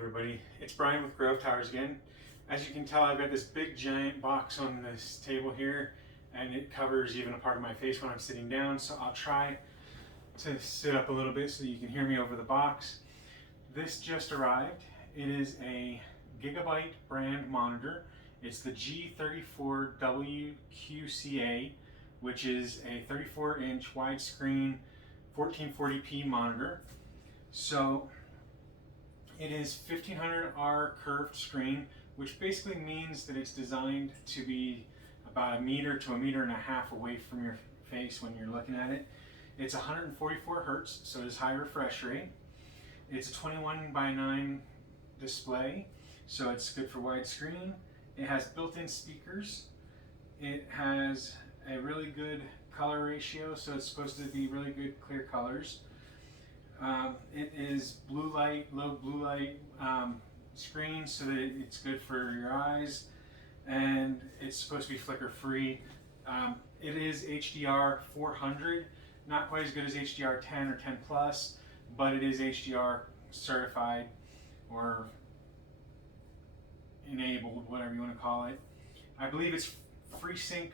everybody, it's Brian with GreyWolf Towers again. As you can tell, I've got this big giant box on this table here, and it covers even a part of my face when I'm sitting down, so I'll try to sit up a little bit so that you can hear me over the box. This just arrived. It is a Gigabyte brand monitor. It's the G34WQCA, which is a 34-inch widescreen 1440p monitor. So it is 1500R curved screen, which basically means that it's designed to be about 1 meter to 1.5 meters away from your face when you're looking at it. It's 144 Hertz, so it's high refresh rate. It's a 21:9 display, so it's good for widescreen. It has built-in speakers. It has a really good color ratio, so it's supposed to be really good clear colors. It is blue light, low blue light screen, so that it's good for your eyes, and it's supposed to be flicker free. It is HDR 400, not quite as good as HDR 10 or 10 plus, but it is HDR certified or enabled, whatever you want to call it. I believe it's FreeSync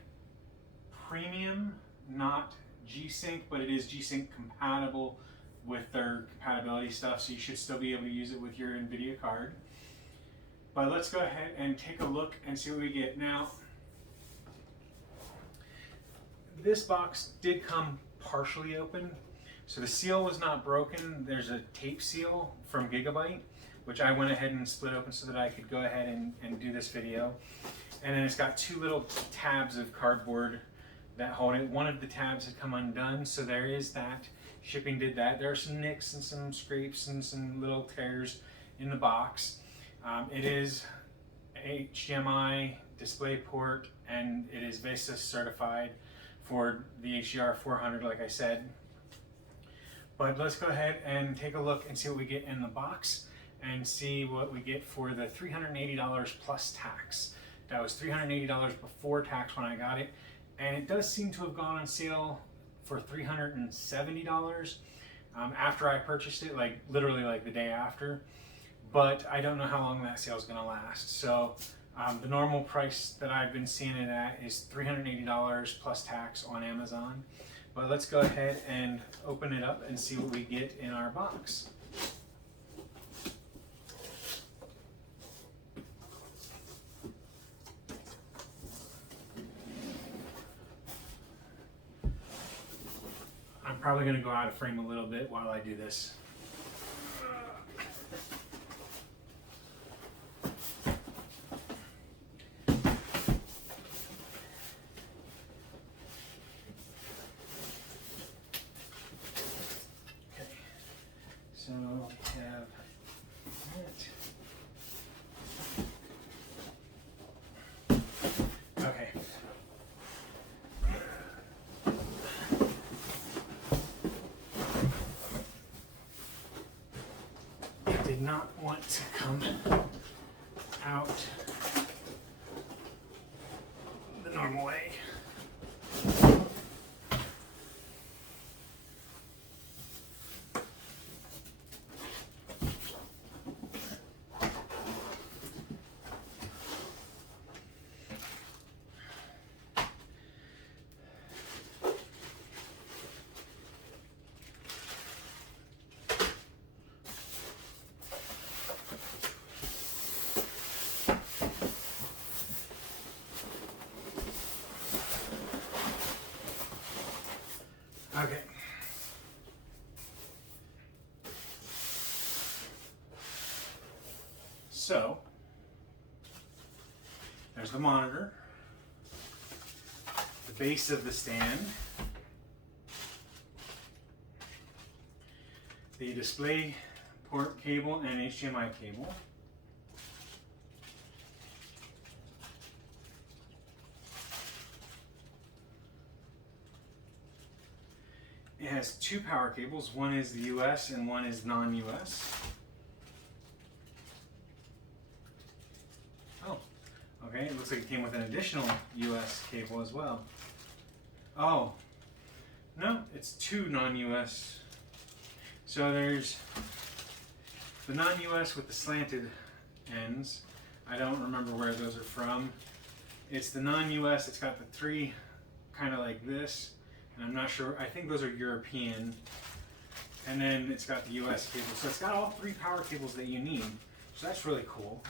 Premium, not G-Sync, but it is G-Sync compatible with their compatibility stuff, so you should still be able to use it with your NVIDIA card. But let's go ahead and take a look and see what we get. Now, this box did come partially open, so the seal was not broken. There's a tape seal from Gigabyte, which I went ahead and split open so that I could go ahead and do this video. And then it's got two little tabs of cardboard that hold it. One of the tabs had come undone, so there is that. Shipping did that. There are some nicks and some scrapes and some little tears in the box. It is HDMI display port, and it is VESA certified for the HDR 400, like I said. But let's go ahead and take a look and see what we get in the box and see what we get for the $380 plus tax. That was $380 before tax when I got it, and it does seem to have gone on sale for $370 after I purchased it, like literally like the day after. But I don't know how long that sale is going to last. So the normal price that I've been seeing it at is $380 plus tax on Amazon. But let's go ahead and open it up and see what we get in our box. I'm probably going to go out of frame a little bit while I do this. Okay, so we have that. Okay. Did not want to come out the normal way. Okay. So, there's the monitor, the base of the stand, the display port cable and HDMI cable, it has two power cables. One is the US and one is non-US. Oh, okay. It looks like it came with an additional US cable as well. Oh, no, it's two non-US. So there's The non-US with the slanted ends, I don't remember where those are from. It's the non-US, it's got the three kind of like this, and I'm not sure, I think those are European. And then it's got the US cable. So it's got all three power cables that you need. So that's really cool.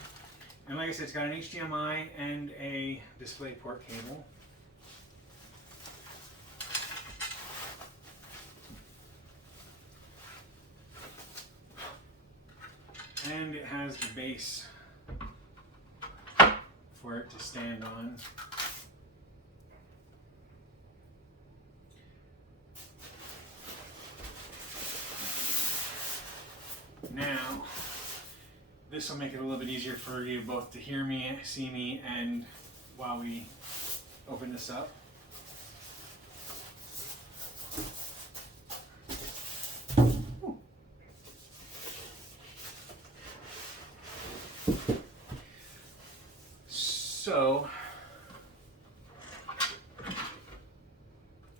And like I said, it's got an HDMI and a DisplayPort cable. And it has the base for it to stand on. Now, this will make it a little bit easier for you both to hear me, see me, and while we open this up. So,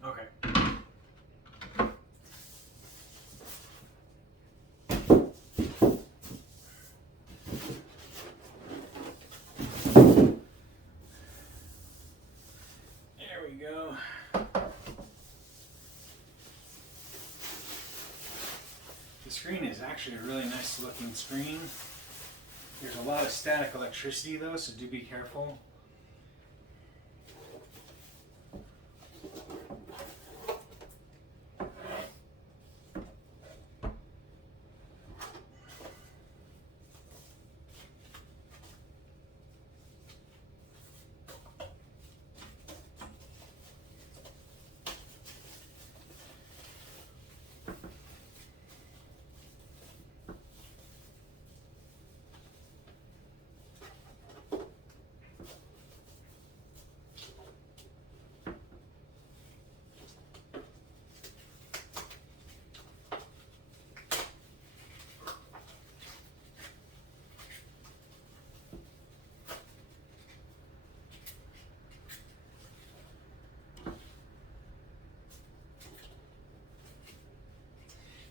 okay. There we go. The screen is actually a really nice looking screen. There's a lot of static electricity though, so do be careful.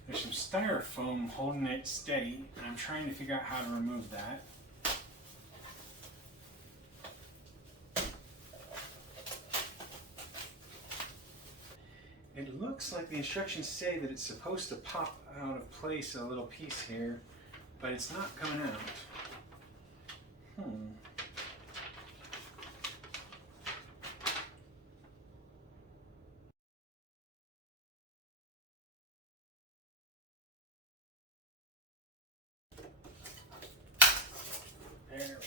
There's some styrofoam holding it steady, and I'm trying to figure out how to remove that. It looks like the instructions say that it's supposed to pop out of place a little piece here, but it's not coming out. There we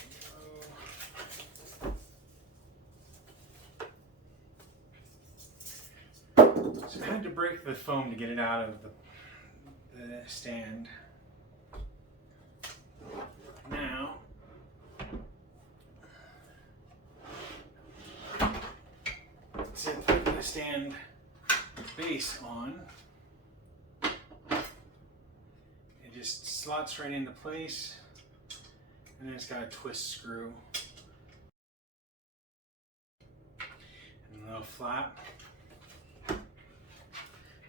go. So I had to break the foam to get it out of the stand. Now, so put the stand base on. It just slots right into place. And then it's got a twist screw. And a little flap.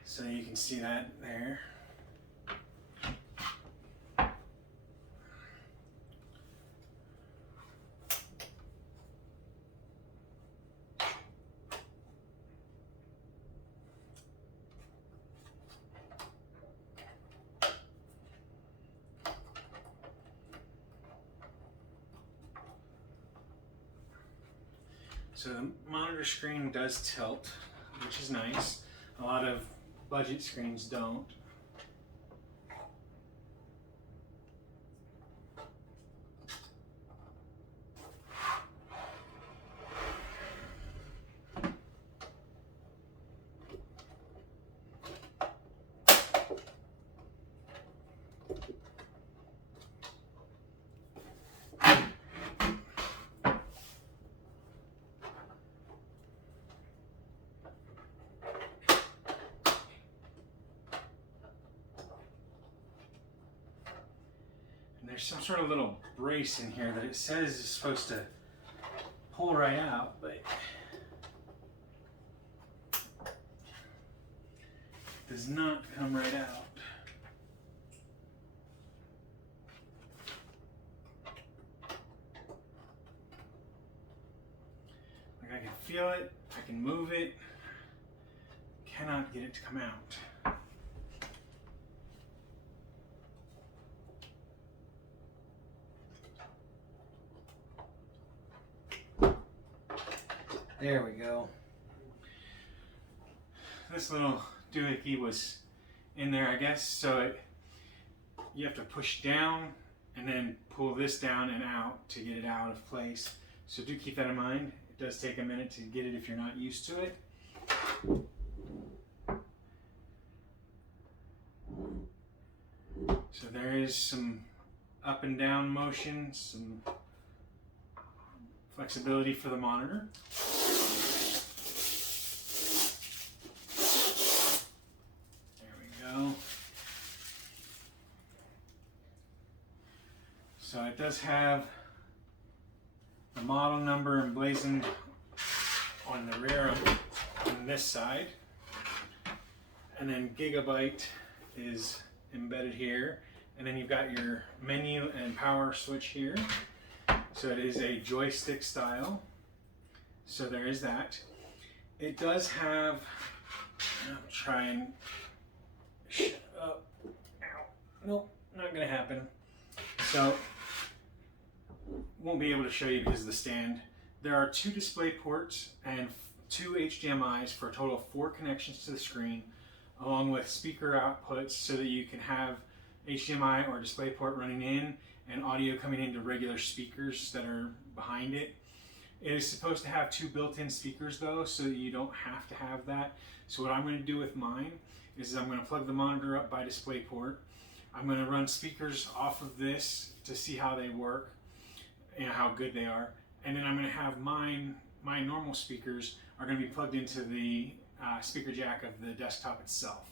So you can see that there. So the monitor screen does tilt, which is nice. A lot of budget screens don't. There's some sort of little brace in here that it says is supposed to pull right out, but it does not come right out. feel it, I can move it, cannot get it to come out. There we go. This little doohickey was in there, I guess, so you have to push down and then pull this down and out to get it out of place. So do keep that in mind. It does take a minute to get it if you're not used to it. So there is some up and down motion, some flexibility for the monitor. There we go. So it does have the model number emblazoned on the rear on this side, and then Gigabyte is embedded here, and then you've got your menu and power switch here. So it is a joystick style, so there is that. It does have, I'll try and shut up, ow, nope, not gonna happen. So won't be able to show you because of the stand. There are 2 display ports and 2 HDMIs for a total of 4 connections to the screen, along with speaker outputs so that you can have HDMI or DisplayPort running in and audio coming into regular speakers that are behind it. It is supposed to have 2 built-in speakers though, so that you don't have to have that. So what I'm going to do with mine is I'm going to plug the monitor up by DisplayPort. I'm going to run speakers off of this to see how they work and how good they are. And then I'm going to have my normal speakers are going to be plugged into the speaker jack of the desktop itself.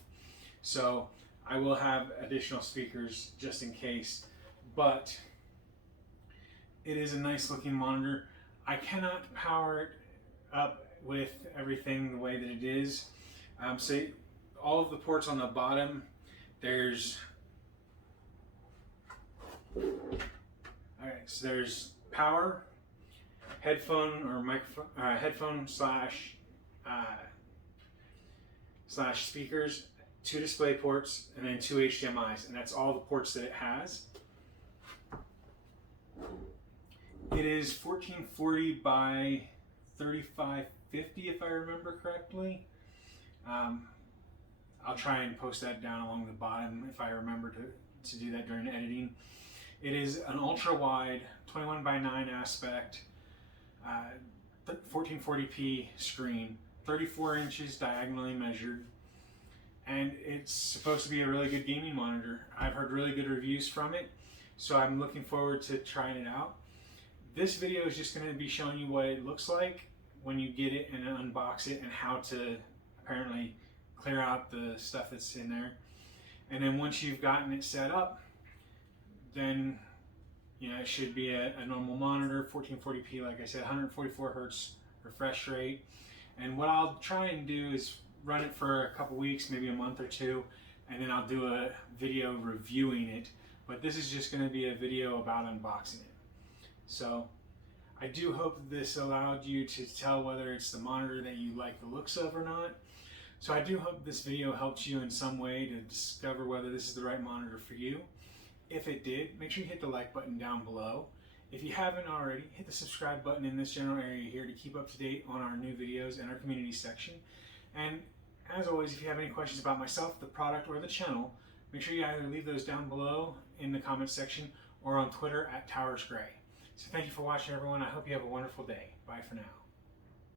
So I will have additional speakers just in case, but it is a nice looking monitor. I cannot power it up with everything the way that it is. So all of the ports on the bottom, there's there's power, headphone or microphone, headphone slash speakers, 2 display ports, and then 2 HDMIs, and that's all the ports that it has. It is 1440 by 3550 if I remember correctly. I'll try and post that down along the bottom if I remember to do that during editing. It is an ultra wide 21 by 9 aspect 1440p screen, 34 inches diagonally measured, and it's supposed to be a really good gaming monitor. I've heard really good reviews from it, so I'm looking forward to trying it out. This video is just going to be showing you what it looks like when you get it and unbox it, and how to apparently clear out the stuff that's in there. And then once you've gotten it set up, then it should be a normal monitor, 1440p, like I said, 144 hertz refresh rate. And what I'll try and do is run it for a couple weeks, maybe a month or 2, and then I'll do a video reviewing it. But this is just going to be a video about unboxing it. So I do hope that this allowed you to tell whether it's the monitor that you like the looks of or not. So I do hope this video helped you in some way to discover whether this is the right monitor for you. If it did, make sure you hit the like button down below. If you haven't already, hit the subscribe button in this general area here to keep up to date on our new videos and our community section. And as always, if you have any questions about myself, the product, or the channel, make sure you either leave those down below in the comments section or on Twitter @TowersGrey. So thank you for watching, everyone. I hope you have a wonderful day. Bye for now.